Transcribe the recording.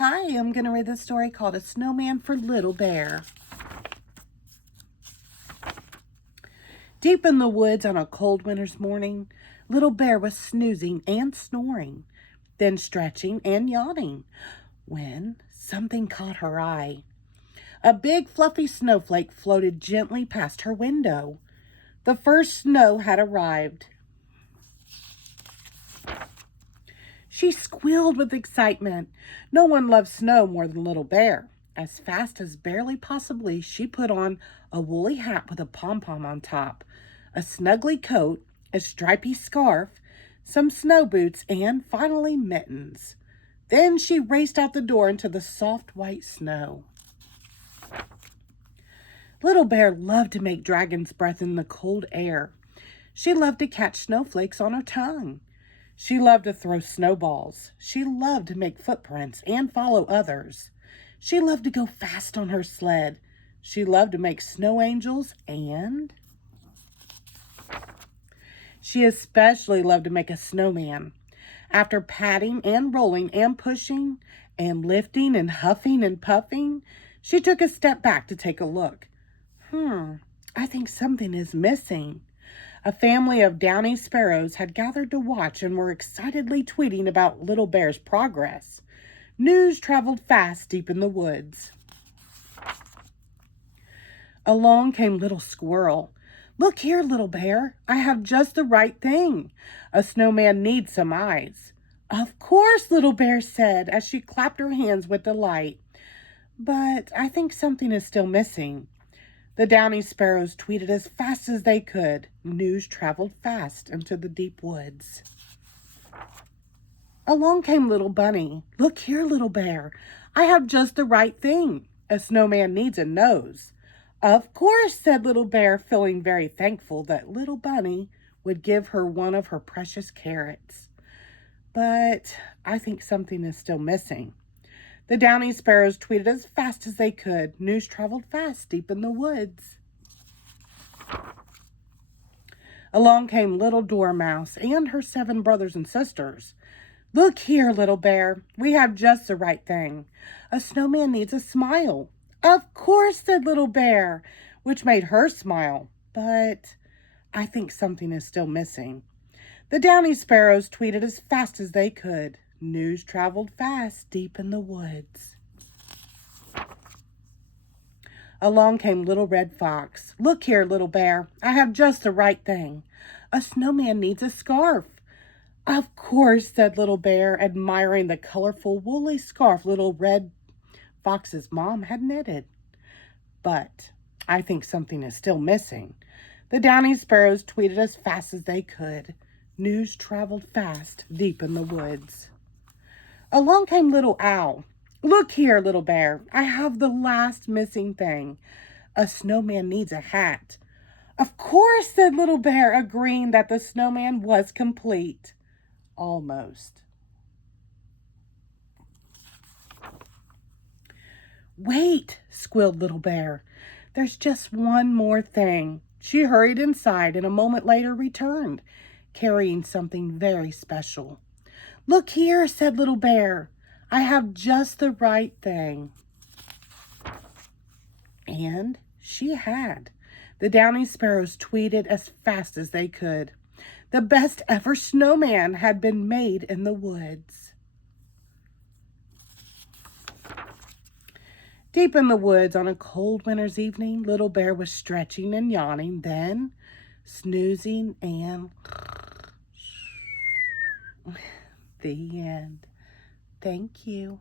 Hi, I'm going to read this story called A Snowman for Little Bear. Deep in the woods on a cold winter's morning, Little Bear was snoozing and snoring, then stretching and yawning, when something caught her eye. A big fluffy snowflake floated gently past her window. The first snow had arrived. She squealed with excitement. No one loved snow more than Little Bear. As fast as barely possibly, she put on a woolly hat with a pom-pom on top, a snuggly coat, a stripy scarf, some snow boots, and finally mittens. Then she raced out the door into the soft white snow. Little Bear loved to make dragon's breath in the cold air. She loved to catch snowflakes on her tongue. She loved to throw snowballs. She loved to make footprints and follow others. She loved to go fast on her sled. She loved to make snow angels, and she especially loved to make a snowman. After patting and rolling and pushing and lifting and huffing and puffing, she took a step back to take a look. I think something is missing. A family of downy sparrows had gathered to watch and were excitedly tweeting about Little Bear's progress. News traveled fast deep in the woods. Along came Little Squirrel. "Look here, Little Bear, I have just the right thing. A snowman needs some eyes." "Of course," Little Bear said as she clapped her hands with delight. "But I think something is still missing." The downy sparrows tweeted as fast as they could. News traveled fast into the deep woods. Along came Little Bunny. "Look here, Little Bear, I have just the right thing. A snowman needs a nose." "Of course," said Little Bear, feeling very thankful that Little Bunny would give her one of her precious carrots. "But I think something is still missing." The downy sparrows tweeted as fast as they could. News traveled fast deep in the woods. Along came Little Dormouse and her 7 brothers and sisters. "Look here, Little Bear, we have just the right thing. A snowman needs a smile." "Of course," said Little Bear, which made her smile. "But I think something is still missing." The downy sparrows tweeted as fast as they could. News traveled fast deep in the woods. Along came Little Red Fox. "Look here, Little Bear, I have just the right thing. A snowman needs a scarf." "Of course," said Little Bear, admiring the colorful woolly scarf Little Red Fox's mom had knitted. "But I think something is still missing." The downy sparrows tweeted as fast as they could. News traveled fast deep in the woods. Along came Little Owl. "Look here, Little Bear, I have the last missing thing. A snowman needs a hat." "Of course," said Little Bear, agreeing that the snowman was complete. Almost. "Wait," squealed Little Bear. "There's just one more thing." She hurried inside and a moment later returned, carrying something very special. "Look here," said Little Bear, "I have just the right thing." And she had. The downy sparrows tweeted as fast as they could. The best ever snowman had been made in the woods. Deep in the woods on a cold winter's evening, Little Bear was stretching and yawning, then snoozing and the end. Thank you.